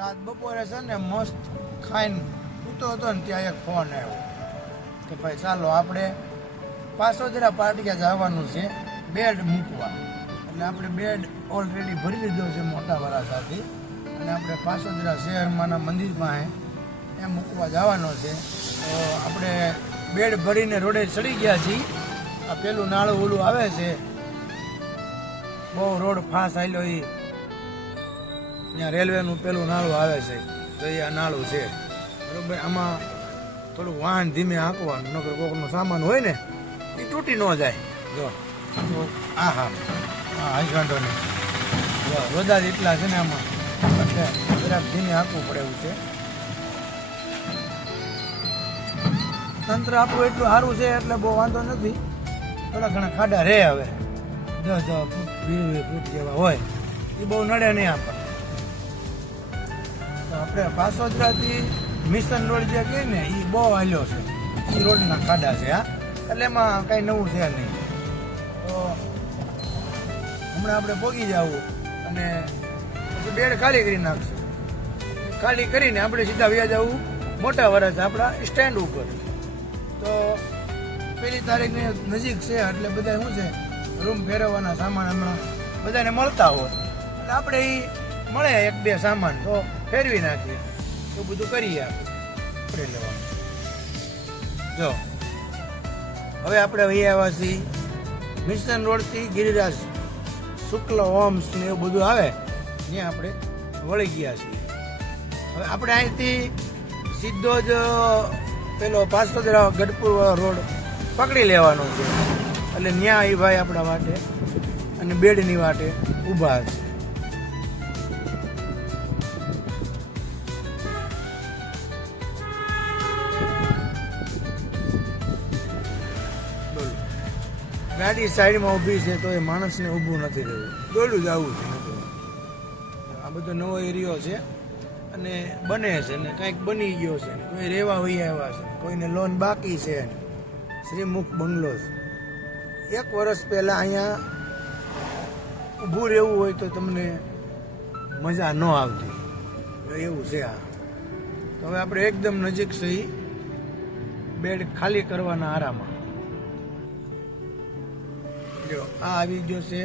આજ બપોરે છે ને મસ્ત ખાઈને સૂતો હતો ને ત્યાં એક ફોન આવ્યો કે ભાઈ ચાલો આપણે પાસોદરા પાટિયા જવાનું છે, બેડ મૂકવા. એટલે આપણે બેડ ઓલરેડી ભરી લીધો છે મોટા વરાસાથી અને આપણે પાસોદરા શહેરમાંના મંદિર પાસે એ મૂકવા જવાનો છે. તો આપણે બેડ ભરીને રોડે ચડી ગયા છીએ. આ પેલું નાળું ઓલું આવે છે, બહુ રોડ ફાસ આવેલો એ ત્યાં રેલવેનું પેલું નાળું આવે છે, તો એ આ નાળું છે. બરોબર, આમાં થોડું વાહન ધીમે હાંકવાનું, નકર કોકનો સામાન હોય ને, એ તૂટી ન જાય. જો આ હા હા વાંધો નહીં. રોદા જ એટલા છે ને આમાં. એટલે જરાક ધીમે હાંકવું પડે એવું છે. તંત્ર આપણું એટલું સારું છે, એટલે બહુ વાંધો નથી. થોડા ઘણા ખાડા રહે હવે. દસ જો વીસ ફૂટ જેવા હોય, એ બહુ નડે નહીં આપણને. આપણે પાસોદરાથી મિશન રોડ જે કહે ને એ બહુ હાલ્યો છે. એ રોડના ખાડા છે, હા. એટલે એમાં કાંઈ નવું છે નહીં. તો હમણાં આપણે પોગી જવું અને પછી બેડ ખાલી કરી નાખશું. ખાલી કરીને આપણે સીધા વ્યા જવું. મોટા વરસ આપણા સ્ટેન્ડ ઉપર. તો પેલી તારીખની નજીક છે, એટલે બધા શું છે, રૂમ ફેરવવાના સામાન હમણાં બધાને મળતા હોય. એટલે આપણે એ મળે એક બે સામાન. તો ફેરવી નાખીએ એવું બધું કરીએ આપણે. લેવાનું. જો. હવે આપણે અહીં આવ્યા છીએ. મિશન રોડથી ગિરિરાજ શુક્લ હોમ્સ ને એવું બધું આવે, ત્યાં આપણે વળી ગયા છીએ. હવે આપણે અહીંથી સીધો જ પેલો પાસોદરા ગઢપુર રોડ પકડી લેવાનો છે. એટલે ત્યાં એ ભાઈ આપણા માટે અને બેડની માટે ઊભા છે. ગાડી સાઈડમાં ઊભી છે તો એ માણસને ઊભું નથી રહેવું. દોડું જ આવું છે નથી. આ બધો નવો એરિયો છે અને બને છે ને કાંઈક બની ગયો છે ને. કોઈ રહેવા વહી આવ્યા છે કોઈને લોન બાકી છે ને. શ્રીમુખ બંગલો છે. એક વર્ષ પહેલાં અહીંયા ઊભું રહેવું હોય તો તમને મજા ન આવતી. એવું છે આ. તો હવે આપણે એકદમ નજીક સહી બેડ ખાલી કરવાના આરામાં જો, આ આવી ગયો છે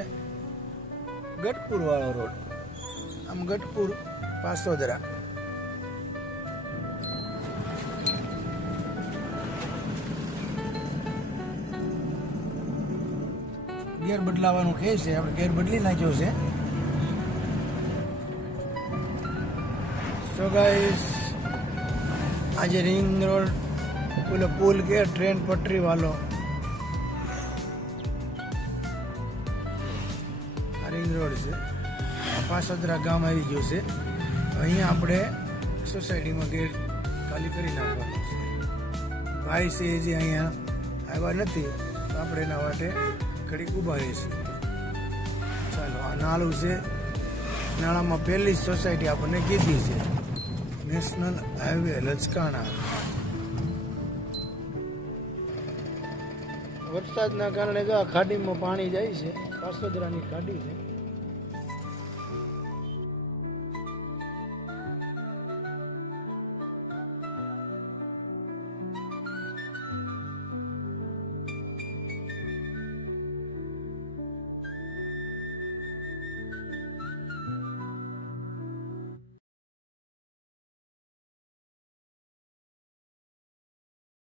ગઢપુર વાળો રોડ. આમ ગઢપુર પાસોદરા ગેર બદલાવાનું કહે છે, આપણે ગેર બદલી નાખ્યો છે. સો ગાઈસ આજે રિંગ રોડ પેલો પુલ કે ટ્રેન પટરી વાળો રિંગ રોડ છે. પાસોદરા ગામ આવી ગયું છે. અહીંયા આપણે સોસાયટીમાં ગેટ ખાલી કરી નાખવાનું છે. ભાઈ છે જે અહીંયા આવ્યા નથી, તો આપણે એના માટે ઘડીક ઊભા રહીશું ચાલો, આ નાળું છે. નાળામાં પહેલી સોસાયટી આપણને કીધી છે. નેશનલ હાઈવે લચકાણા. વરસાદના કારણે જો આ ખાડીમાં પાણી જાય છે, પાસોદરાની ખાડી છે.